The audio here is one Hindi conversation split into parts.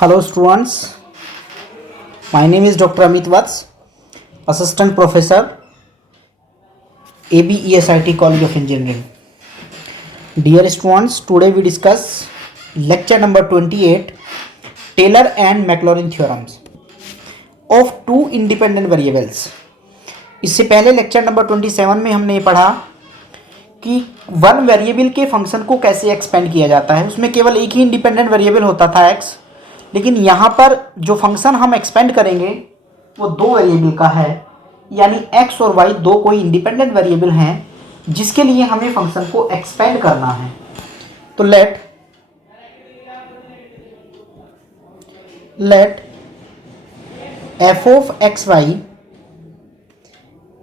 Hello students, my name is Dr. Amit Vats, Assistant Professor, ABESIT College of Engineering. Dear students, today we discuss lecture number 28, Taylor and Maclaurin theorems of two independent variables. इससे पहले लेक्चर नंबर 27 में हमने ये पढ़ा कि वन वेरिएबल के फंक्शन को कैसे एक्सपेंड किया जाता है। उसमें केवल एक ही इंडिपेंडेंट वेरिएबल होता था x, लेकिन यहाँ पर जो फंक्शन हम एक्सपेंड करेंगे वो दो वेरिएबल का है, यानी x और y दो कोई इंडिपेंडेंट वेरिएबल हैं जिसके लिए हमें फंक्शन को एक्सपेंड करना है। तो late f of xy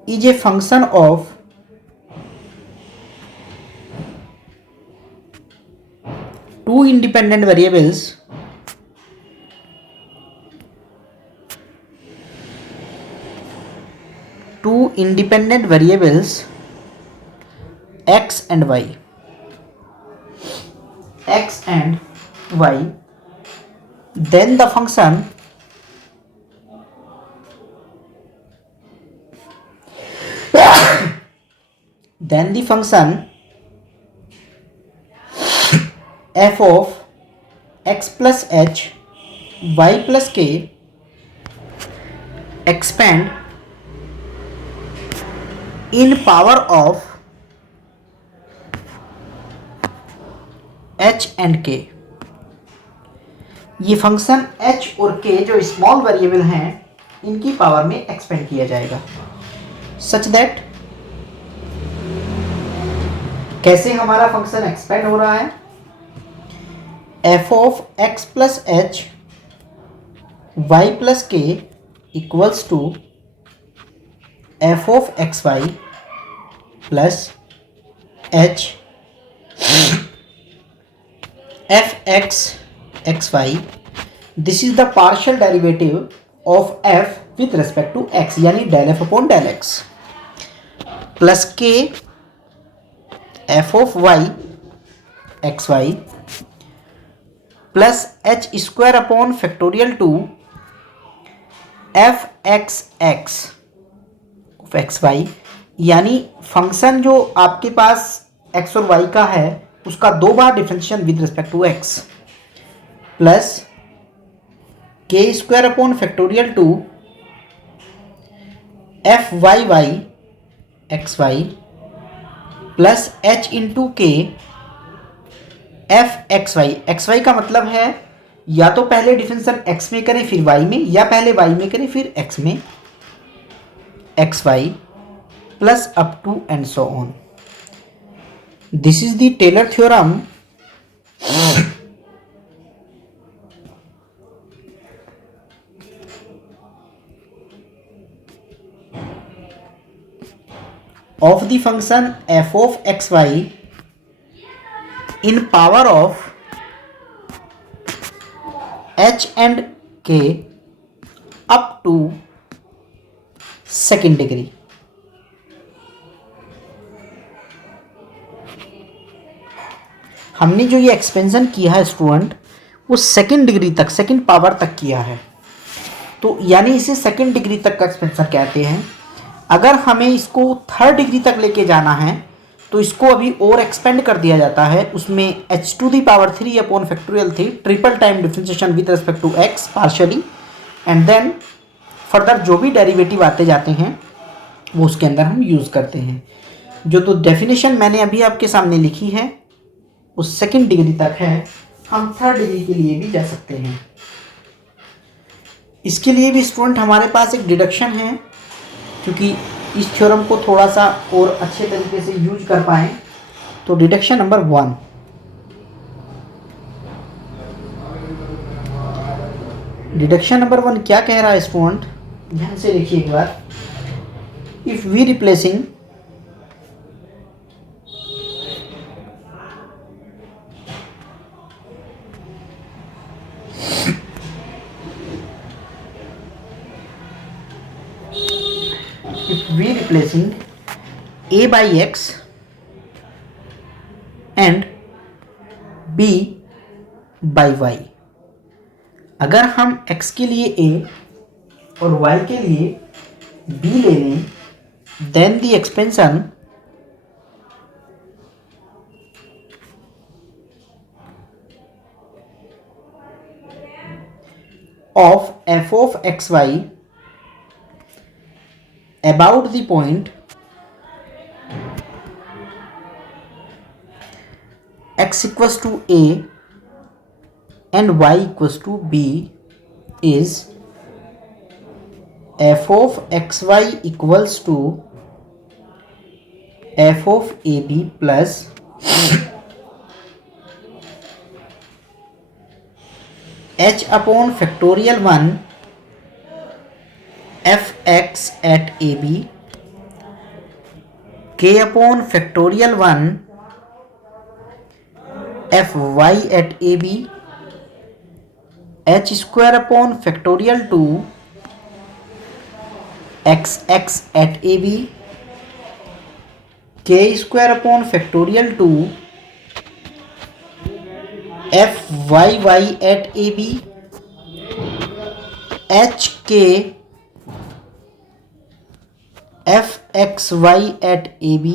is a function of two independent variables x and y, then the function f of x plus h y plus k expand in power of h and k। ये फंक्शन h और k जो स्मॉल वेरिएबल हैं इनकी पावर में एक्सपेंड किया जाएगा, सच दैट कैसे हमारा फंक्शन एक्सपेंड हो रहा है। f of x plus h y plus k equals to f of xy plus h f x xy. This is the partial derivative of f with respect to x, यानी del f upon del x plus k f of y xy plus h square upon factorial 2 f x x of xy, यानी फंक्शन जो आपके पास x और y का है उसका दो बार differentiation with respect to x plus k square upon factorial 2 f y y x y plus h into k f x y. X y का मतलब है या तो पहले डिफरेंशियल x में करें फिर y में, या पहले y में करें फिर x में, x y plus up to and so on. This is the Taylor theorem of the function f of xy in power of h and k up to second degree। हमने जो ये एक्सपेंशन किया है स्टूडेंट वो सेकंड डिग्री तक, सेकंड पावर तक किया है, तो यानी इसे सेकंड डिग्री तक का एक्सपेंशन कहते हैं। अगर हमें इसको थर्ड डिग्री तक लेके जाना है तो इसको अभी और एक्सपेंड कर दिया जाता है, उसमें h to the power 3 upon factorial 3 triple time differentiation with respect to x partially, and then further जो भी डेरिवेटिव आते जाते हैं वो उसके अंदर हम यूज़ करते हैं। जो तो डेफिनेशन मैंने अभी आपके सामने लिखी है वो सेकेंड डिग्री तक है, हम थर्ड डिग्री के लिए भी जा सकते हैं। इसके लिए भी स्टूडेंट हमारे पास एक डिडक्शन है, क्योंकि इस थ्योरम को थोड़ा सा और अच्छे तरीके से यूज कर पाएँ। तो डिडक्शन नंबर 1, डिडक्शन नंबर 1 क्या कह रहा है स्टूडेंट, ध्यान से देखिए एक बार। If we replacing a by x and b by y, अगर हम x के लिए a और y के लिए b ले लें, then the expansion of f of xy about the point x equals to a and y equals to b is f of xy equals to f of ab plus h upon factorial 1 fx at ab k upon factorial 1 fy at ab h square upon factorial 2 xx at ab k square upon factorial 2 fyy at ab hk fxy at ab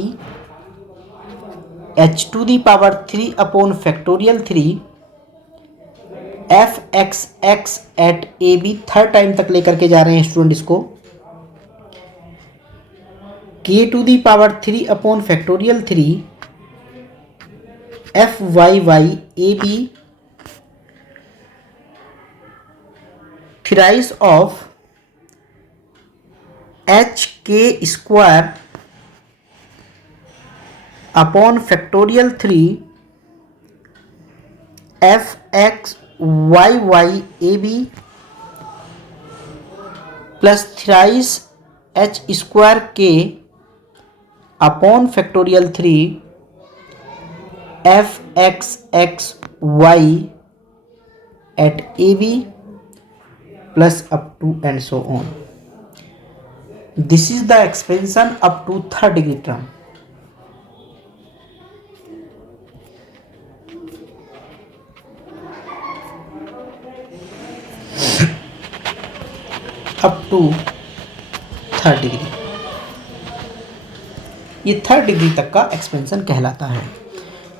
h to the power 3 upon factorial 3 fxx at ab third time तक लेकर के जा रहे हैं स्टूडेंट इसको, k to the power 3 upon factorial 3 fyy ab thrice of hk square upon factorial 3 fxyy ab plus thrice h square k upon factorial 3 fxxy at ab plus up to and so on. This is the expansion up to third degree term. up to third degree, ये थर्ड डिग्री तक का एक्सपेंशन कहलाता है।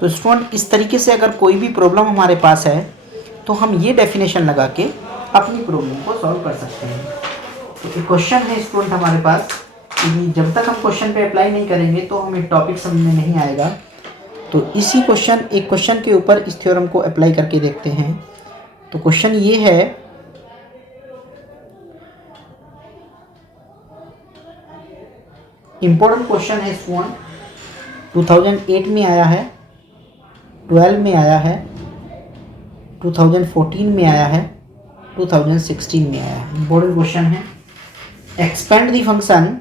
तो स्टूडेंट इस तरीके से अगर कोई भी प्रॉब्लम हमारे पास है तो हम ये डेफिनेशन लगा के अपनी प्रॉब्लम को सॉल्व कर सकते हैं। तो एक क्वेश्चन है स्टूडेंट हमारे पास कि जब तक हम क्वेश्चन पे अप्लाई नहीं करेंगे तो हमें टॉपिक समझ में नहीं आएगा। तो इसी एक क्वेश्चन के ऊपर इस थ्योरम को अप्लाई करके देखते हैं। तो क्वेश्चन ये है, इम्पोर्टेंट क्वेश्चन है स्टूडेंट, 2008 में आया है, 12 में आया है, 2014 में आया है, 2016 में आया है। इम्पोर्टेंट क्वेश्चन है। Expand the function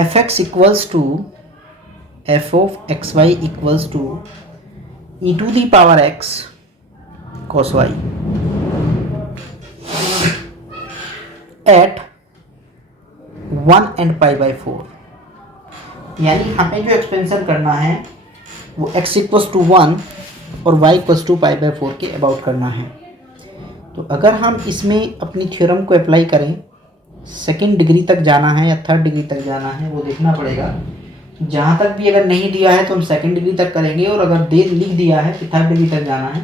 fx equals to f of xy equals to e to the power x cos y at 1 and pi by 4। यानी हमें जो एक्सपेंशन करना है वो x इक्वल्स टू 1 और y equals to pi by 4 के अबाउट करना है। तो अगर हम इसमें अपनी थ्योरम को अप्लाई करें, सेकेंड डिग्री तक जाना है या थर्ड डिग्री तक जाना है वो देखना पड़ेगा। जहाँ तक भी अगर नहीं दिया है तो हम सेकेंड डिग्री तक करेंगे, और अगर लिख दिया है कि थर्ड डिग्री तक जाना है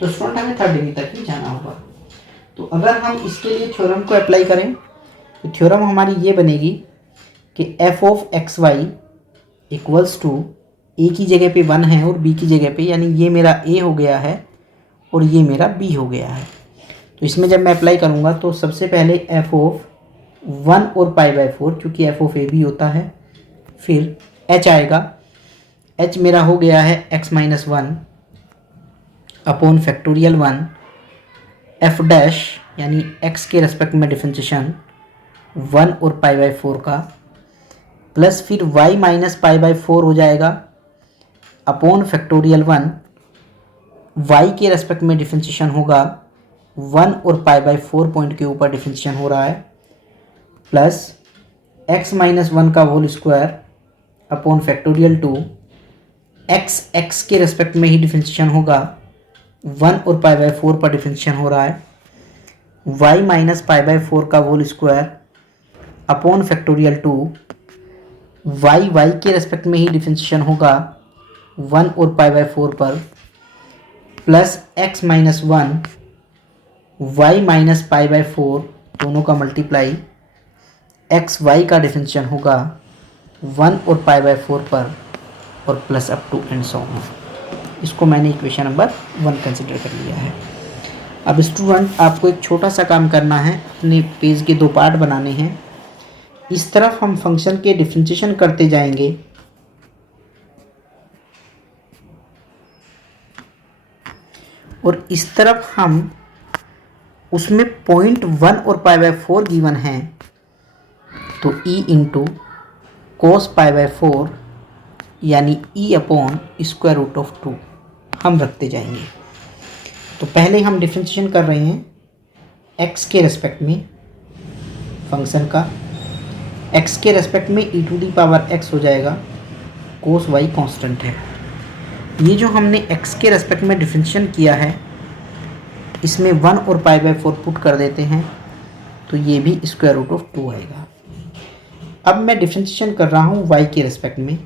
तो स्टूडेंट हमें थर्ड डिग्री तक ही जाना होगा। तो अगर हम इसके लिए थ्योरम को अप्लाई करें तो थ्योरम हमारी ये बनेगी कि f of x y equals to a की जगह पे 1 है और b की जगह पे, यानी ये मेरा a हो गया है और ये मेरा b हो गया है। तो इसमें जब मैं अप्लाई करूँगा तो सबसे पहले f ऑफ 1 और पाई बाई 4 चूँकि f ऑफ a भी होता है, फिर h आएगा, h मेरा हो गया है x minus 1 upon factorial 1 f dash यानी x के रेस्पेक्ट में डिफरेंशिएशन 1 और पाई बाई 4 का, प्लस फिर y माइनस पाई बाई 4 हो जाएगा अपॉन फैक्टोरियल 1, y के रेस्पेक्ट में डिफरेंशिएशन होगा 1 और पाई बाई 4 पॉइंट के ऊपर डिफरेंशिएशन हो रहा है, प्लस x माइनस वन का whole square upon factorial two x के रेस्पेक्ट में ही डिफरेंशिएशन होगा, 1 और पाई बाय 4 पर डिफरेंशिएशन हो रहा है, y माइनस पाई बाय 4 का whole square upon factorial two y के रेस्पेक्ट में ही डिफरेंशिएशन होगा 1 और पाई बाय 4 पर, प्लस x माइनस वन y माइनस पाई बाय 4 दोनों का मल्टीप्लाई एक्स वाई का डिफरेंशिएशन होगा 1 और पाई बाय 4 पर और plus up to and so on. इसको मैंने इक्वेशन नंबर 1 कंसिडर कर लिया है। अब स्टूडेंट आपको एक छोटा सा काम करना है, अपने पेज के 2 पार्ट बनाने हैं। इस तरफ हम फंक्शन के डिफरेंशिएशन करते जाएंगे और इस तरफ हम उसमें 0.1 और पाई बाय 4 गिवन है, तो e into cos pi by 4 यानी e upon square root of 2 हम रखते जाएंगे। तो पहले हम डिफरेंशिएशन कर रहे हैं x के रेस्पेक्ट में फंक्शन का, x के रेस्पेक्ट में e to the power x हो जाएगा, कोस y कांस्टेंट है। ये जो हमने x के रेस्पेक्ट में डिफरेंशिएशन किया है इसमें 1 और पाई बाय 4 पुट कर देते हैं, तो ये भी स्क्वायर रूट ऑफ 2 आएगा। अब मैं डिफरेंशिएशन कर रहा हूँ y के रेस्पेक्ट में,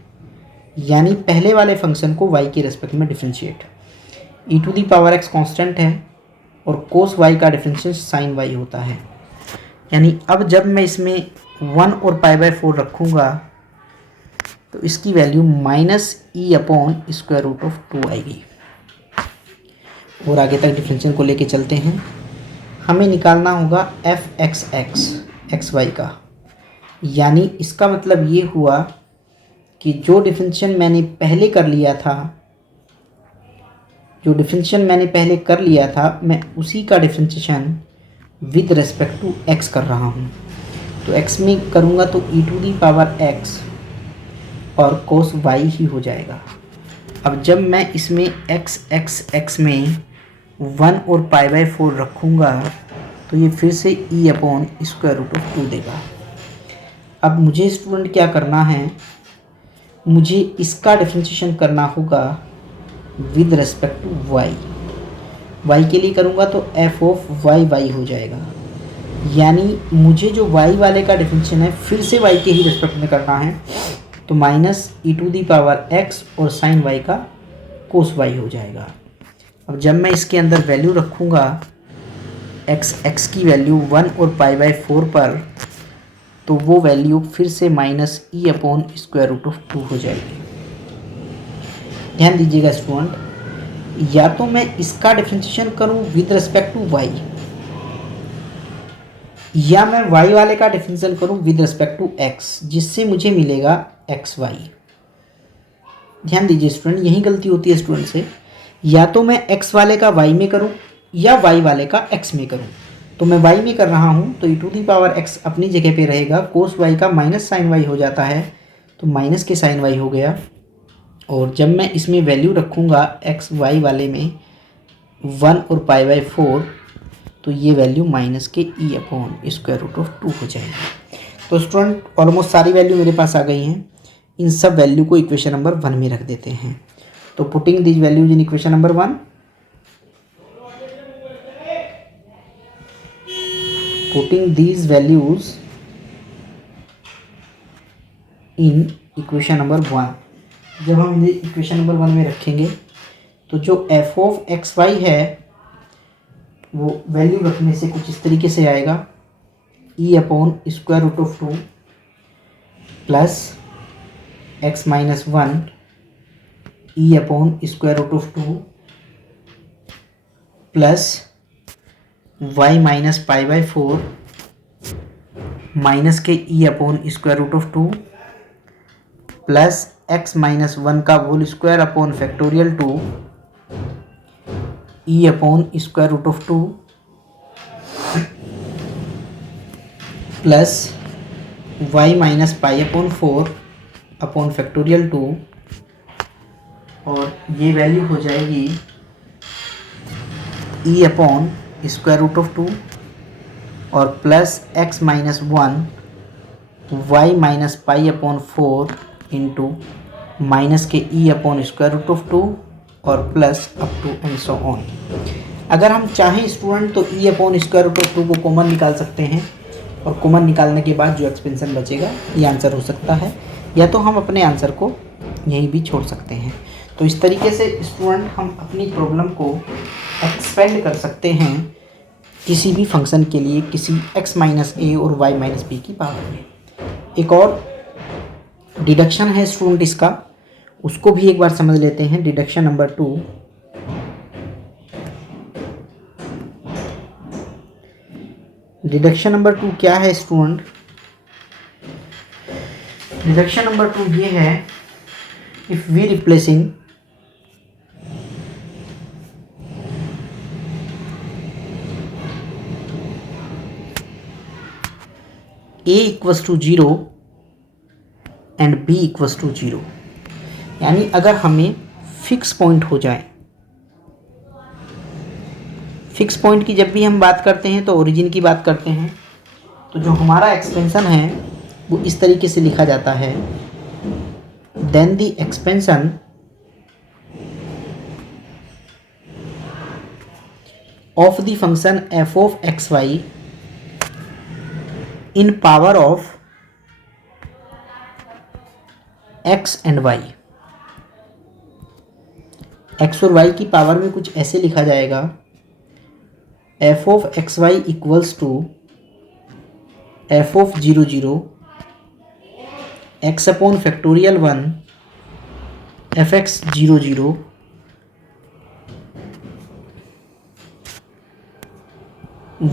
यानी पहले वाले फंक्शन को y के रेस्पेक्ट में differentiate. e to the power x constant है और कोस y का डिफरेंशिएशन साइन y होता है, यानी अब जब मैं इसमें 1 और पाई बाय 4 रखूँगा तो इसकी value minus e upon square root of 2 आएगी। और आगे तक डिफरेंशिएशन को लेके चलते हैं। हमें निकालना होगा एफ एक्स वाई का, यानी इसका मतलब ये हुआ कि जो डिफरेंशिएशन मैंने पहले कर लिया था मैं उसी का differentiation with respect to x कर रहा हूँ। तो एक्स में करूँगा तो e to the power x और कोस y ही हो जाएगा। अब जब मैं इसमें x में 1 और पाई बाय 4 रखूँगा तो ये फिर से e upon square root of 2 देगा। अब मुझे स्टूडेंट क्या करना है, मुझे इसका डिफरेंशिएशन करना होगा विद रिस्पेक्ट टू y के लिए करूँगा तो f ऑफ y हो जाएगा, यानी मुझे जो y वाले का डिफरेंशिएशन है फिर से y के ही रिस्पेक्ट में करना है, तो minus e to the power x और साइन y का कोस y हो जाएगा। अब जब मैं इसके अंदर वैल्यू रखूँगा x की वैल्यू 1 और पाई बाय 4 पर, तो वो वैल्यू फिर से minus e upon square root of 2 हो जाएगी। ध्यान दीजिएगा स्टूडेंट, या तो मैं इसका डिफरेंशिएशन करूं विद रिस्पेक्ट टू y, या मैं y वाले का डिफरेंशिएशन करूं विद रिस्पेक्ट टू x, जिससे मुझे मिलेगा xy। ध्यान दीजिए स्टूडेंट, यही गलती होती है स्टूडेंट से, या तो मैं x वाले का y में करूं या y वाले का x में करूं। तो मैं y में कर रहा हूं तो e to the power x अपनी जगह पे रहेगा, कोस y का माइनस साइन y हो जाता है, तो माइनस के साइन y हो गया। और जब मैं इसमें वैल्यू रखूँगा एक्स वाई वाले में 1 और पाई बाय 4, तो ये वैल्यू माइनस के e upon square root of 2 हो जाएगी। तो स्टूडेंट ऑलमोस्ट सारी वैल्यू मेरे पास आ गई हैं। इन सब वैल्यू को इक्वेशन नंबर 1 में रख देते हैं। तो putting this values in equation number 1, putting these values in equation number 1। जब हम इक्वेशन नंबर 1 में रखेंगे तो जो f ऑफ एक्स वाई है वो वैल्यू रखने से कुछ इस तरीके से आएगा, e upon square root of 2 plus x minus 1 e upon square root of 2 plus y minus pi by 4 minus के e upon square root of 2 plus x minus 1 का whole square upon factorial 2 e upon square root of 2 plus y minus pi upon 4 upon factorial 2, और ये वैल्यू हो जाएगी e upon square root of 2 और plus x minus 1 y minus pi upon 4 into minus के e upon square root of 2 और plus up to and so on. अगर हम चाहें स्टूडेंट तो e upon square root of 2 को कॉमन निकाल सकते हैं और कॉमन निकालने के बाद जो एक्सपेंशन बचेगा ये आंसर हो सकता है, या तो हम अपने आंसर को यहीं भी छोड़ सकते हैं। तो इस तरीके से स्टूडेंट हम अपनी प्रॉब्लम को एक्सपेंड कर सकते हैं किसी भी फंक्शन के लिए किसी x माइनस ए और y माइनस बी की पावर में। एक और डिडक्शन है स्टूडेंट इसका, उसको भी एक बार समझ लेते हैं। डिडक्शन नंबर 2, डिडक्शन नंबर 2 क्या है स्टूडेंट? डिडक्शन नंबर 2 ये है, if we replacing a equals to 0 and b equals to 0, यानी अगर हमें फिक्स पॉइंट हो जाए। फिक्स पॉइंट की जब भी हम बात करते हैं तो ओरिजिन की बात करते हैं, तो जो हमारा एक्सपेंशन है वो इस तरीके से लिखा जाता है, then the expansion of the function f of x y in power of x and y। x और y की पावर में कुछ ऐसे लिखा जाएगा, f of x y equals to f of 0 0 x upon factorial 1 f x 0 0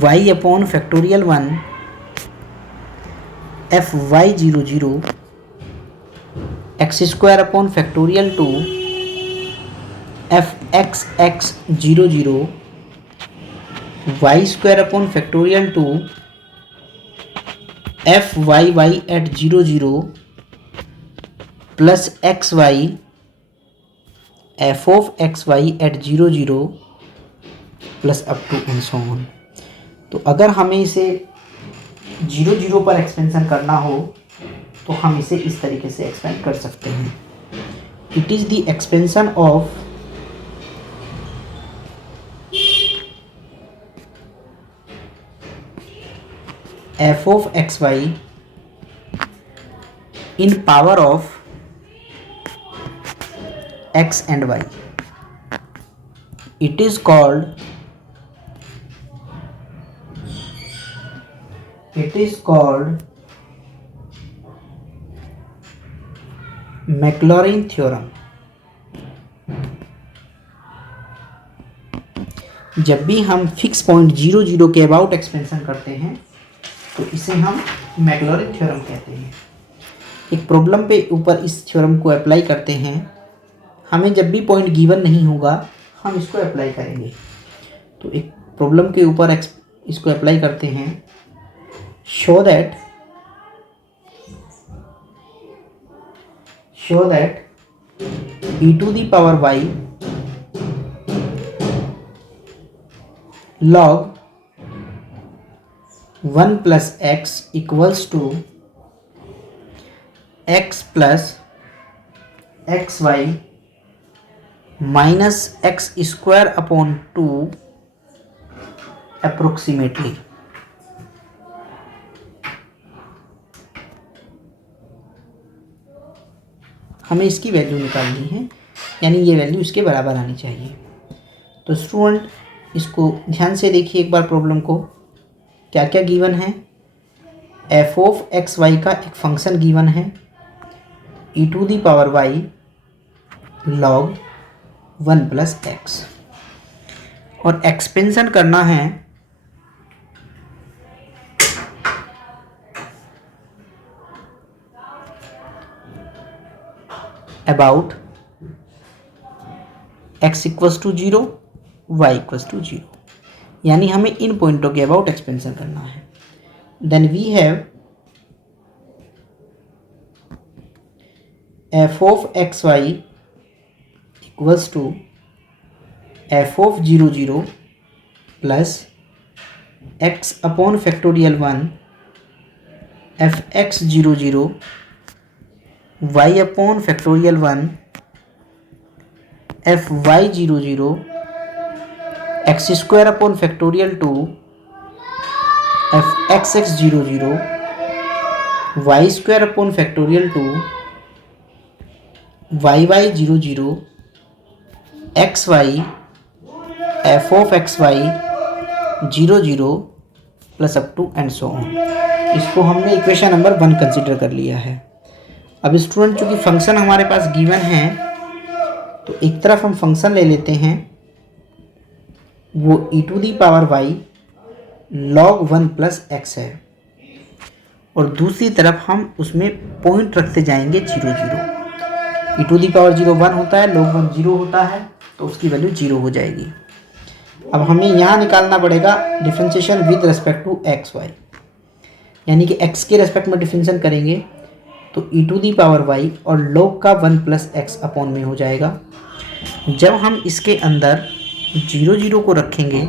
y upon factorial 1 f y 0 0 x square upon factorial 2 f x x 0 0 y square upon factorial 2 f y y at 0 0 plus x y f of x y at 0 0 plus up to and so on. तो अगर हमें इसे 0 0 पर एक्सपेंशन करना हो तो हम इसे इस तरीके से एक्सपेंड कर सकते हैं। It is the expansion of f of x y in power of x and y. It is called Maclaurin theorem. जब भी हम फिक्स पॉइंट 0 0 के अबाउट एक्सपेंशन करते हैं तो इसे हम मैक्लॉरिन थ्योरम कहते हैं। एक प्रॉब्लम पे ऊपर इस थ्योरम को अप्लाई करते हैं। हमें जब भी पॉइंट गिवन नहीं होगा हम इसको अप्लाई करेंगे। तो एक प्रॉब्लम के ऊपर इसको अप्लाई करते हैं। Show that e to the power y log 1 plus x equals to x plus x y minus x square upon 2 approximately. हमें इसकी वैल्यू निकालनी है, यानी ये वैल्यू इसके बराबर आनी चाहिए। तो स्टूडेंट इसको ध्यान से देखिए एक बार प्रॉब्लम को, क्या क्या गिवन है। एफ ऑफ एक्स वाई का एक फंक्शन गिवन है, e to the power y log 1 plus x, और एक्सपेंशन करना है about x equals to 0 y equals to 0, यानी हमें इन पॉइंटों के अबाउट एक्सपेंशन करना है। Then we have f of x y equals to f of 0 0 plus x upon factorial 1 f x 0 y upon factorial 1 f y 0 x square upon factorial 2 f x x 0 y square upon factorial 2 y y 0 x y f of x y 0 plus up to and so on. इसको हमने इक्वेशन नंबर 1 कंसिडर कर लिया है। अब स्टूडेंट चूंकि फंक्शन हमारे पास गिवन है तो एक तरफ हम फंक्शन ले लेते हैं, वो e to the power y log 1 plus x है, और दूसरी तरफ हम उसमें पॉइंट रखते जाएंगे 0 e टू दी पावर 0 1 होता है, log 1 0 होता है, तो उसकी वैल्यू 0 हो जाएगी। अब हमें यहाँ निकालना पड़ेगा differentiation with respect to x y, यानी कि x के रेस्पेक्ट में डिफरेंशिएशन करेंगे तो e to the power y और log का 1 प्लस एक्स अपॉन में हो जाएगा। जब हम इसके अंदर 0 को रखेंगे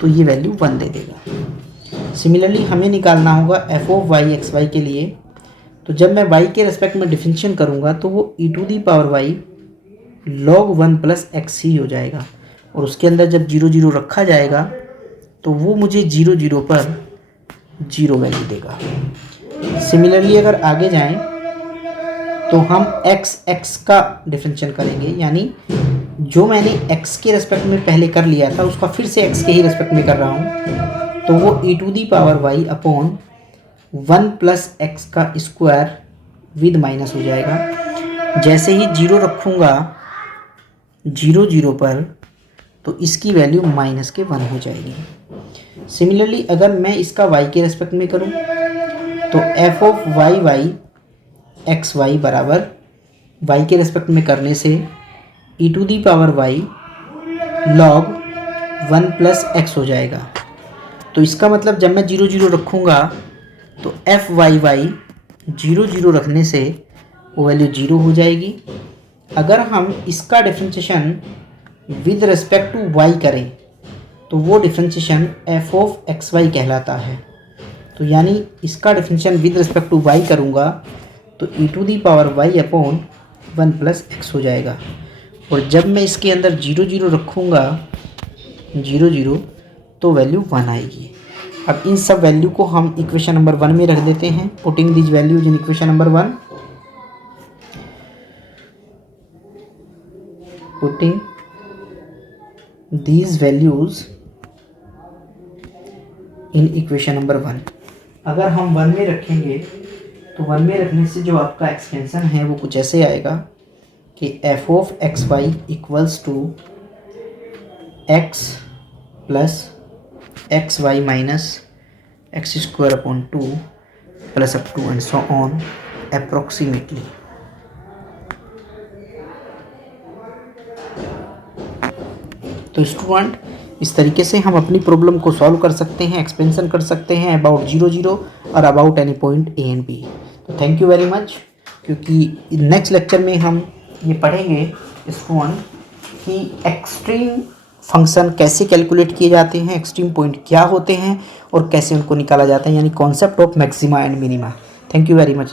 तो ये वैल्यू 1 दे देगा। सिमिलरली हमें निकालना होगा f of y x y के लिए, तो जब मैं y के रेस्पेक्ट में डिफरेंशिएशन करूँगा तो वो e to the power y log 1 plus x ही हो जाएगा, और उसके अंदर जब 0 रखा जाएगा तो वो मुझे 0 पर 0 वैल्यू देगा। सिमिलरली अगर आगे जाएं तो हम x का डिफरेंशिएशन करेंगे, यानी जो मैंने x के रेस्पेक्ट में पहले कर लिया था उसका फिर से x के ही रेस्पेक्ट में कर रहा हूँ, तो वो e to the power y upon 1 plus x का स्क्वायर विद माइनस हो जाएगा। जैसे ही 0 रखूँगा 0 पर तो इसकी वैल्यू माइनस के 1 हो जाएगी। सिमिलरली अगर मैं इसका y के रेस्पेक्ट में करूँ तो f of y y x y बराबर y के रेस्पेक्ट में करने से e to the power y log 1 plus x हो जाएगा। तो इसका मतलब जब मैं 0 रखूँगा तो एफ वाई वाई 0 रखने से वो वैल्यू 0 हो जाएगी। अगर हम इसका differentiation with respect to y करें तो वो differentiation f of x y कहलाता है। तो यानी इसका differentiation with respect to y करूँगा तो e to the power y upon 1 plus x हो जाएगा, और जब मैं इसके अंदर 0 रखूँगा 0 तो वैल्यू 1 आएगी। अब इन सब वैल्यू को हम इक्वेशन नंबर 1 में रख देते हैं। Putting these values in equation number 1, putting these values in equation number 1। अगर हम 1 में रखेंगे तो 1 में रखने से जो आपका एक्सपेंशन है वो कुछ ऐसे आएगा कि f of x y equals to x plus x y minus x square upon 2 plus up to and so on approximately. तो स्टूडेंट इस तरीके से हम अपनी प्रॉब्लम को सॉल्व कर सकते हैं, एक्सपेंशन कर सकते हैं अबाउट 0 और about any point A and B. तो थैंक यू वेरी मच, क्योंकि नेक्स्ट लेक्चर में हम ये पढ़ेंगे स्टूडेंट कि एक्सट्रीम फंक्शन कैसे कैलकुलेट किए जाते हैं, एक्सट्रीम पॉइंट क्या होते हैं और कैसे उनको निकाला जाता है, यानी concept of maxima and minima. Thank you very much.